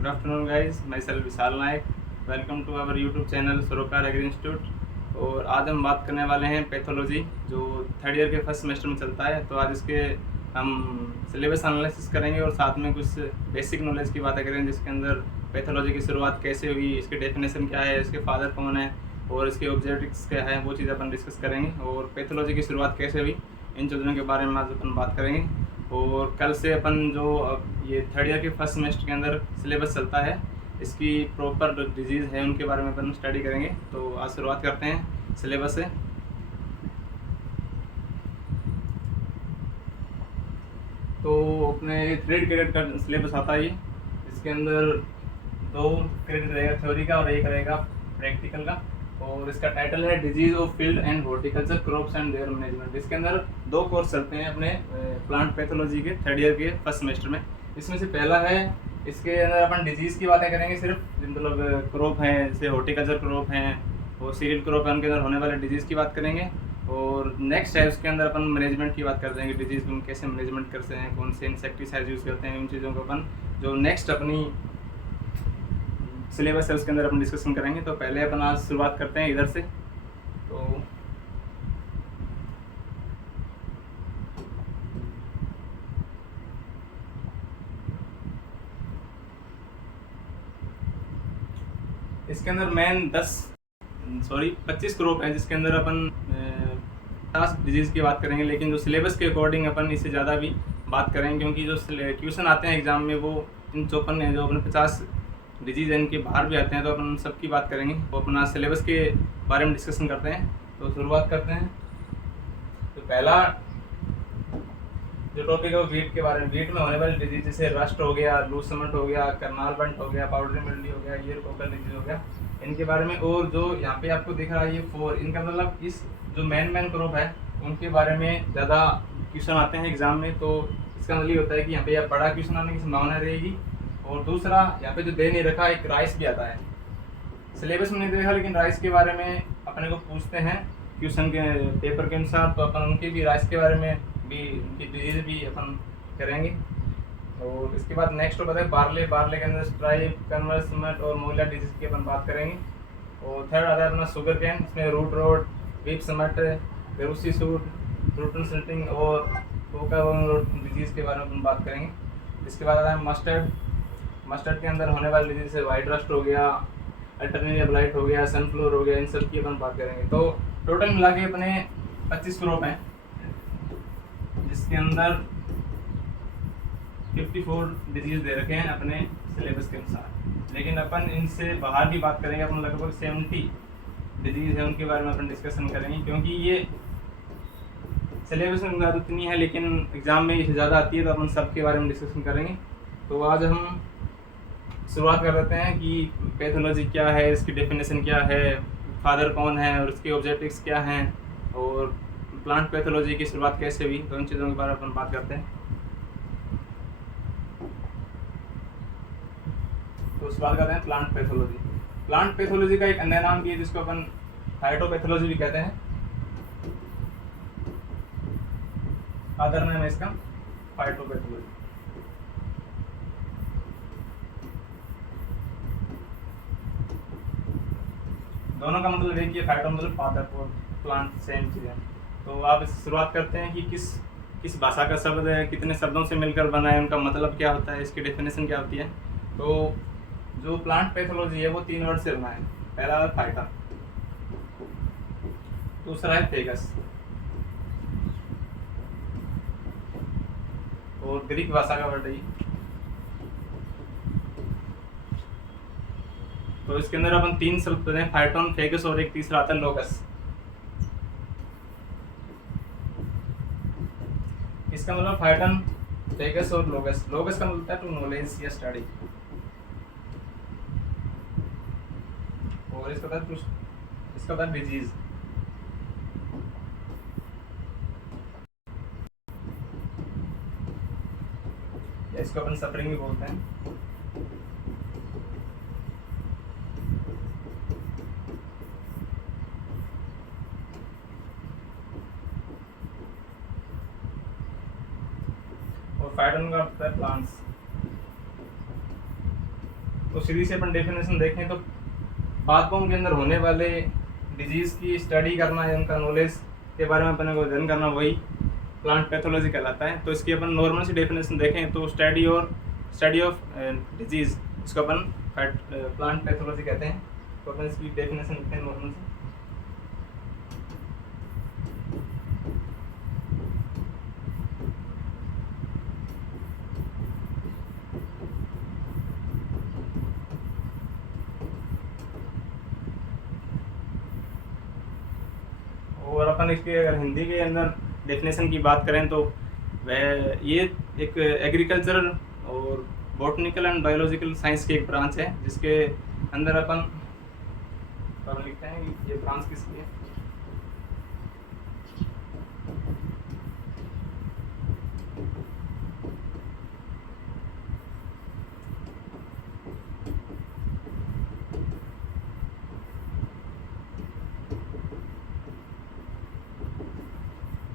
Good afternoon guys, myself Vishal Nayak. Welcome to our YouTube channel Sarokar agri institute. और आज हम बात करने वाले हैं पैथोलॉजी, जो थर्ड ईयर के फर्स्ट सेमेस्टर में चलता है। तो आज इसके हम सिलेबस एनालिसिस करेंगे और साथ में कुछ बेसिक नॉलेज की बातें करेंगे, जिसके अंदर पैथोलॉजी की शुरुआत कैसे हुई, इसकी डेफिनेशन क्या है, इसके फादर कौन है और इसके ऑब्जेक्टिव्स क्या है, वो चीज़ अपन डिस्कस करेंगे। और पैथोलॉजी की शुरुआत कैसे हुई, इन चीज़ों के बारे में आज अपन बात करेंगे। और कल से अपन जो ये थर्ड ईयर के फर्स्ट सेमेस्टर के अंदर सिलेबस चलता है, इसकी प्रॉपर डिजीज़ है उनके बारे में अपन स्टडी करेंगे। तो आज शुरुआत करते हैं सिलेबस से। तो अपने थ्रेड क्रेडिट का सिलेबस आता है ये। इसके अंदर 2 क्रेडिट रहेगा थ्योरी का और 1 रहेगा प्रैक्टिकल का। और इसका टाइटल है disease of field and horticulture crops and there management. इसके अंदर 2 कोर्स चलते हैं अपने प्लांट पैथोलॉजी के थर्ड ईयर के फर्स्ट सेमेस्टर में। इसमें से पहला है, इसके अंदर अपन डिजीज़ की बातें करेंगे सिर्फ, मतलब क्रॉप हैं जैसे हॉर्टिकल्चर क्रॉप हैं और सीरियल क्रॉप है, उनके अंदर होने वाले डिजीज़ की बात करेंगे। और नेक्स्ट है उसके अंदर अपन मैनेजमेंट की बात कर देंगे, डिजीज़ को कैसे मैनेजमेंट करते हैं, कौन से इंसेक्टिसाइड यूज़ करते हैं, उन चीज़ों को अपन जो नेक्स्ट अपनी सिलेबस है उसके अंदर अपन डिस्कशन करेंगे। तो पहले अपन आज शुरुआत करते हैं इधर से। तो इसके अंदर मेन 25 क्रॉप है, जिसके अंदर अपन 50 डिजीज़ की बात करेंगे। लेकिन जो सिलेबस के अकॉर्डिंग अपन इससे ज़्यादा भी बात करेंगे, क्योंकि जो क्वेश्चन आते हैं एग्जाम में वो इन जो अपने 50 डिजीज़ इनके बाहर भी आते हैं, तो अपन सबकी बात करेंगे। वो अपना सिलेबस के बारे में डिस्कशन करते हैं। तो शुरुआत करते हैं। तो पहला जो टॉपिक है वो वीट के बारे में। वीट में होने वाली डिजीज जैसे रस्ट हो गया, लूज समट हो गया, करनाल बंट हो गया, पाउडरी मिल्डी हो गया, ईयर कोकल डिजीज हो गया, इनके बारे में। और जो यहाँ पे आपको दिख रहा है ये 4, इनका मतलब इस जो मेन क्रॉप है उनके बारे में ज़्यादा क्वेश्चन आते हैं एग्जाम में। तो इसका मतलब ये होता है कि यहाँ पे या बड़ा क्वेश्चन आने की संभावना रहेगी। और दूसरा यहाँ पे जो दे नहीं रखा, एक राइस भी आता है, सिलेबस में नहीं देखा लेकिन राइस के बारे में अपने को पूछते हैं क्वेश्चन के पेपर के अनुसार। तो अपन उनके भी राइस के बारे में भी, उनकी डिजीज भी अपन करेंगे। और इसके बाद नेक्स्ट होता है बार्ले के अंदर स्ट्राइप, कन्वर्स समट और मोला डिजीज की अपन बात करेंगे। और थर्ड आता है अपना शुगर कैन, इसमें root road, weep समट, बेरूसी suit, routine setting और कोका डिजीज़ के बारे में अपन बात करेंगे। इसके बाद आता है मस्टर्ड के अंदर होने वाली डिजीज जैसे वाइट रस्ट हो गया, अल्टरनेरिया ब्लाइट हो गया, सनफ्लोर हो गया, इन सब की अपन बात करेंगे। तो टोटल मिला के अपने 25 क्रॉप हैं, जिसके अंदर 54 डिजीज दे रखे हैं अपने सिलेबस के अनुसार। लेकिन अपन इनसे बाहर की बात करेंगे, अपन लगभग 70 डिजीज है उनके बारे में अपन डिस्कशन करेंगे, क्योंकि ये सिलेबस में ज़्यादा उतनी है लेकिन एग्जाम में इससे ज़्यादा आती है, तो अपन सबके बारे में डिस्कशन करेंगे। तो आज हम शुरुआत कर देते हैं कि पैथोलॉजी क्या है, इसकी डेफिनेशन क्या है, फादर कौन है और इसके ऑब्जेक्टिव्स क्या हैं, और प्लांट पैथोलॉजी की शुरुआत कैसे हुई। तो उन चीज़ों के बारे में अपन बात करते हैं। तो शुरुआत करते हैं प्लांट पैथोलॉजी। प्लांट पैथोलॉजी का एक अन्य नाम भी है जिसको अपन फाइटोपैथोलॉजी भी कहते हैं। अदर नाम है इसका फाइटोपैथोलॉजी। दोनों का मतलब एक ही, फाइटो मतलब फादर और प्लांट सेम चीज़ है। तो आप इस शुरुआत करते हैं कि किस भाषा का शब्द है, कितने शब्दों से मिलकर बना है, उनका मतलब क्या होता है, इसकी डेफिनेशन क्या होती है। तो जो प्लांट पैथोलॉजी है वो 3 वर्ड से बना है। पहला है फाइटा, दूसरा है फेगस, और ग्रीक भाषा का वर्ड है। तो इसके अंदर अपन 3 शब्द हैं, फाइटोन, फेगस और एक तीसरा आता है लोगस। इसका मतलब फाइटन, फेगस और लोगस। लोगस का मतलब होता है टू नॉलेज या स्टडी, और इसका होता है डिजीज। इसको अपन सफरिंग भी बोलते हैं। और फाइटन का होता है प्लांट्स। तो सीधी से अपन डेफिनेशन देखें तो पादपों के अंदर होने वाले डिजीज़ की स्टडी करना या उनका नॉलेज के बारे में अपने को अध्ययन करना वही प्लांट पैथोलॉजी कहलाता है। तो इसकी अपन नॉर्मल सी डेफिनेशन देखें तो स्टडी ऑफ डिजीज़, इसको अपन प्लांट पैथोलॉजी कहते हैं। तो अपन इसकी डेफिनेशन लिखते हैं नॉर्मल से। और अपन इसके अगर हिंदी के अंदर डेफिनेशन की बात करें तो वह ये एक एग्रीकल्चरल और बॉटनिकल एंड बायोलॉजिकल साइंस की एक ब्रांच है, जिसके अंदर अपन लिखते हैं कि ये ब्रांच किसकी है।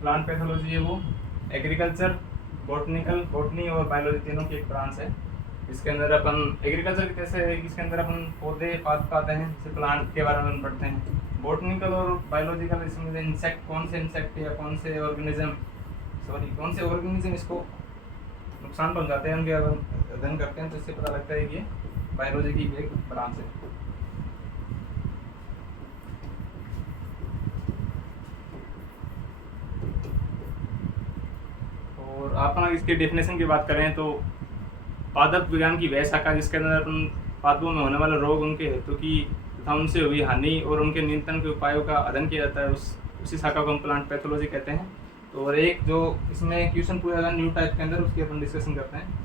प्लांट पैथोलॉजी है वो एग्रीकल्चर, बॉटनी और बायोलॉजी तीनों की एक ब्रांच है। इसके अंदर अपन एग्रीकल्चर कैसे है, इसके अंदर अपन पौधे पाते हैं, जैसे प्लांट के बारे में पढ़ते हैं। बॉटनिकल और बायोलॉजिकल इसमें इंसेक्ट, कौन से इंसेक्ट या कौन से ऑर्गेनिज्म इसको नुकसान पहुंचाते हैं, उनके अध्ययन करते हैं। तो इससे पता लगता है कि ये बायोलॉजी की एक ब्रांच है। और अपन इसके डेफिनेशन की बात करें तो पादप विज्ञान की वह शाखा जिसके अंदर अपन पादपों में होने वाले रोग, उनके हेतु की तथा उनसे हुई हानि और उनके नियंत्रण के उपायों का अध्ययन किया जाता है, उसी शाखा को हम प्लांट पैथोलॉजी कहते हैं। तो और एक जो इसमें क्वेश्चन पूछा जाता है न्यू टाइप के अंदर, उसकी अपन डिस्कशन करते हैं।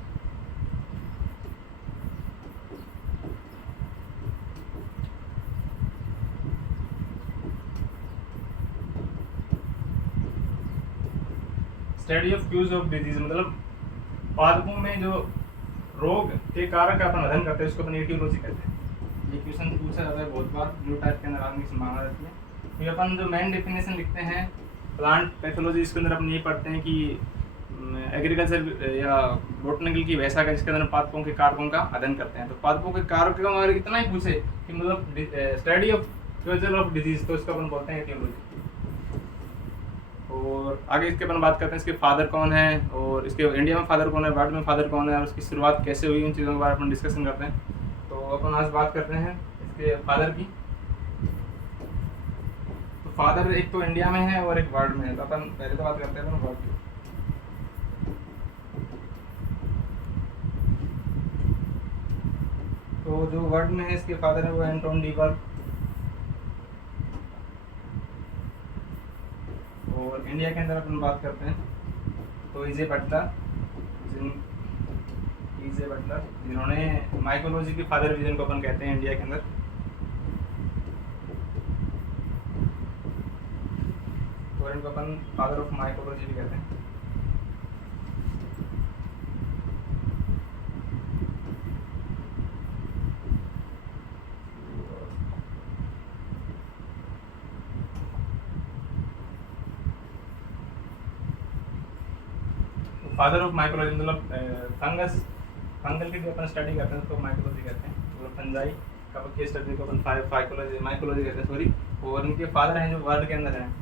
Study of causes of disease, मतलब पादपों में जो रोग के कारक का अपन अध्ययन करते हैं, उसको अपन एटियोलॉजी कहते हैं। ये क्वेश्चन पूछा जाता है बहुत बार, न्यू टाइप के अंदर आने की संभावना रहती है। फिर अपन जो मेन डेफिनेशन लिखते हैं प्लांट पैथोलॉजी, इसके अंदर अपन ये पढ़ते हैं कि एग्रीकल्चर या बॉटनिकल की वैसा का जिसके अंदर पादपों के कारकों का अध्ययन करते हैं। तो पादपों के कारकों का अगर इतना ही पूछे कि मतलब study of Kujur of disease, तो इसको अपन बोलते हैं एटियोलॉजी। और आगे इसके अपन बात करते हैं इसके फादर कौन है, और इसके इंडिया में फादर कौन है, वर्ल्ड में फादर कौन है, और उसकी शुरुआत कैसे हुई, इन चीज़ों के बारे में अपन डिस्कशन करते हैं। तो अपन आज बात करते हैं इसके फादर की। तो फादर एक तो इंडिया में है और एक वर्ल्ड में है। तो अपन पहले तो बात करते हैं वर्ल्ड की। तो जो वर्ल्ड में है इसके फादर है वो एंटोन डी बर्ग। और इंडिया के अंदर अपन बात करते हैं तो इजे बटलर, जिन्होंने माइकोलॉजी के फादर भी जिनको अपन कहते हैं इंडिया के अंदर। और इनको अपन फादर ऑफ माइकोलॉजी भी कहते हैं। फादर ऑफ माइकोलॉजी मतलब फंगल की भी अपन स्टडी करते हैं तो माइकोलॉजी कहते हैं। और फंजाई कवक की स्टडी को अपन माइकोलॉजी कहते हैं, सॉरी। और इनके फादर हैं जो वर्ल्ड के अंदर हैं,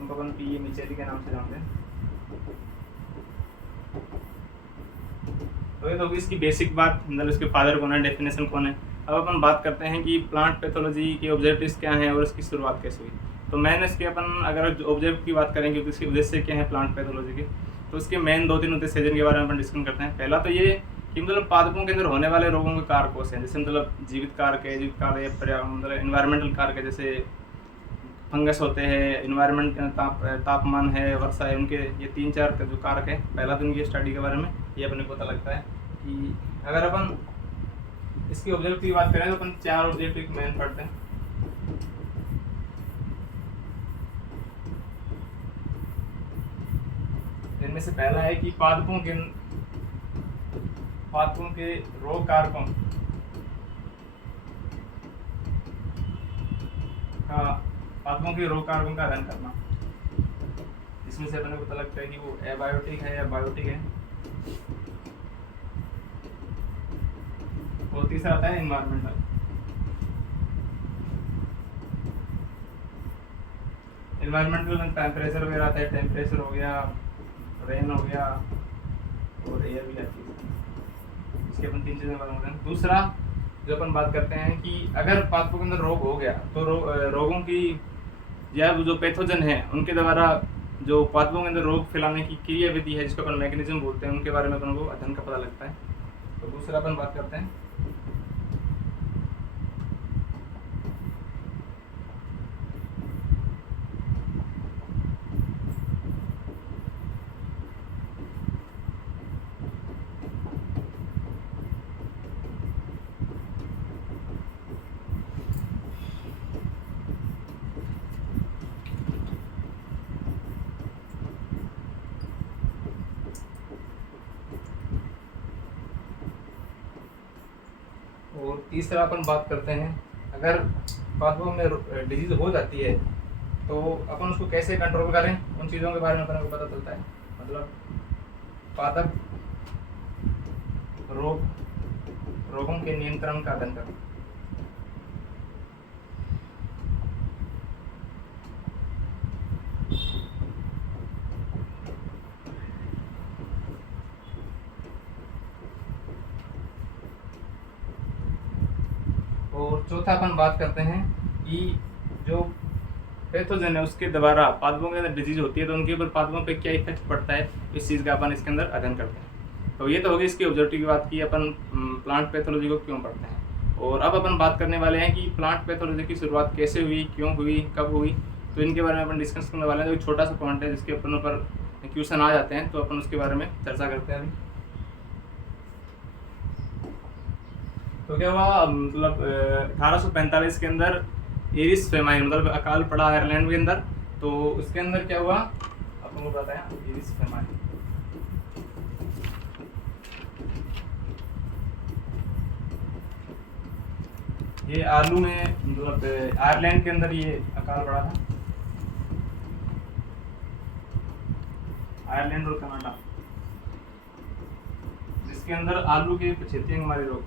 उनको अपन पी मिचेली के नाम से जानते हैं। तो ये तो इसकी बेसिक बात, मतलब इसके फादर कौन है, डेफिनेशन कौन है। अब अपन बात करते हैं कि प्लांट पैथोलॉजी के ऑब्जेक्टिव्स क्या हैं और इसकी शुरुआत कैसे हुई। तो मैंने इसके अपन अगर ऑब्जेक्ट की बात करेंगे तो इसके उद्देश्य क्या है प्लांट पैथोलॉजी के, तो इसके मेन 2-3 उद्देश्य जिनके बारे में अपन डिस्कस करते हैं। पहला तो ये कि मतलब पादपों के अंदर होने वाले रोगों के कारक कौन से हैं, जैसे मतलब जीवित कारक है, मतलब एनवायरमेंटल कारक है, जैसे फंगस होते हैं, इन्वायरमेंट तापमान है, वर्षा है, उनके ये 3-4 जो कारक है। पहला तो इनकी स्टडी के बारे में ये अपने को पता लगता है कि अगर अपन इसके ऑब्जेक्ट की बात करें तो अपन 4 ऑब्जेक्ट मेन पढ़ते हैं। इनमें से पहला है कि पादपों के रोग कारकों का अध्ययन करना। इसमें से अपने को पता लगता है कि वो एबायोटिक है या बायोटिक है। तीसरा आता है एनवायरमेंटल। एनवायरमेंटल में टेम्परेचर वगैरह आता है, टेम्परेचर हो गया, रेन हो गया और एयर भी आती है। इसके अपन 3 चीज़ें बात करते हैं। दूसरा जो अपन बात करते हैं कि अगर पादपों के अंदर रोग हो गया तो रोगों की या जो पैथोजन है उनके द्वारा जो पादपों के अंदर रोग फैलाने की क्रिया विधि है जिसको अपन मैकेनिज्म बोलते हैं, उनके बारे में अपन को अध्ययन का पता लगता है। तो दूसरा अपन बात करते हैं और तीसरा अपन बात करते हैं अगर पादपों में डिजीज हो जाती है तो अपन उसको कैसे कंट्रोल करें, उन चीज़ों के बारे में अपन को पता चलता है। मतलब पादप रोगों के नियंत्रण का अध्ययन करें। और चौथा अपन बात करते हैं कि जो पैथोजन है उसके द्वारा पादपों के अंदर डिजीज होती है तो उनके ऊपर पादपों पे क्या इफेक्ट पड़ता है, इस चीज़ का अपन इसके अंदर अध्ययन करते हैं। तो ये तो होगी इसकी ऑब्जेक्टिव की बात की अपन प्लांट पैथोलॉजी को क्यों पढ़ते हैं। और अब अपन बात करने वाले हैं कि प्लांट पैथोलॉजी की शुरुआत कैसे हुई, क्यों हुई, कब हुई, तो इनके बारे में अपन डिस्कस करने वाले हैं। तो एक छोटा सा पॉइंट है जिसके अपन ऊपर क्वेश्चन आ जाते हैं तो अपन उसके बारे में चर्चा करते हैं अभी। तो क्या हुआ, मतलब 1845 के अंदर एरिस फेमाइन मतलब अकाल पड़ा आयरलैंड के अंदर, तो उसके अंदर क्या हुआ आपको पता है एरिस फेमाइन। ये आलू में मतलब आयरलैंड के अंदर ये अकाल पड़ा था, आयरलैंड और कनाडा, जिसके अंदर आलू के पछेती अंगमारी रोग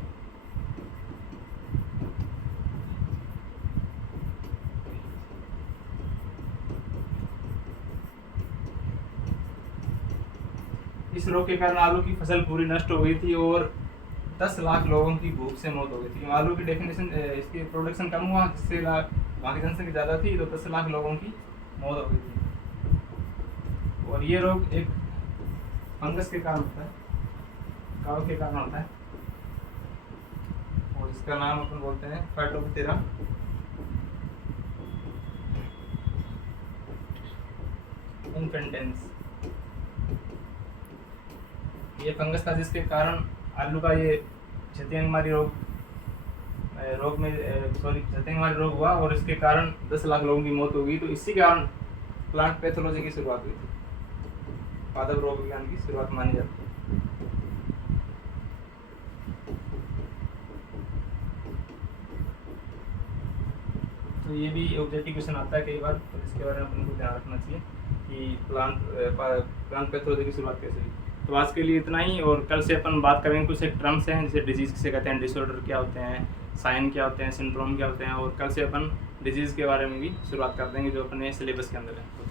इस रोग के कारण आलू की फसल पूरी नष्ट हो गई थी और 10 लाख लोगों की भूख से मौत हो गई थी। आलू की डेफिनेशन इसकी प्रोडक्शन कम हुआ जिससे वहाँ की जनसंख्या ज़्यादा थी तो 10 लाख लोगों की मौत हो गई थी। और ये रोग एक फंगस के कारण होता है, काव के कारण होता है और इसका नाम अपन बोलते हैं फाइटोप्थेरा इन्फेंटेंस। ये फंगस था जिसके कारण आलू का ये क्षतिंगमारी रोग में क्षतिंगमारी रोग हुआ और इसके कारण 10 लाख लोगों की मौत हो गई। तो इसी कारण प्लांट पैथोलॉजी की शुरुआत हुई थी, पादप रोग विज्ञान की शुरुआत मानी जाती है। तो ये भी ऑब्जेक्टिव क्वेश्चन आता है कई बार, तो इसके बारे में अपन को ध्यान रखना चाहिए कि प्लांट पैथोलॉजी की शुरुआत कैसे हुई। तो आज के लिए इतना ही, और कल से अपन बात करेंगे कुछ एक टर्म्स हैं जैसे डिजीज़ किसे कहते हैं, डिसऑर्डर क्या होते हैं, साइन क्या होते हैं, सिंड्रोम क्या होते हैं, और कल से अपन डिजीज़ के बारे में भी शुरुआत कर देंगे जो अपने सिलेबस के अंदर है।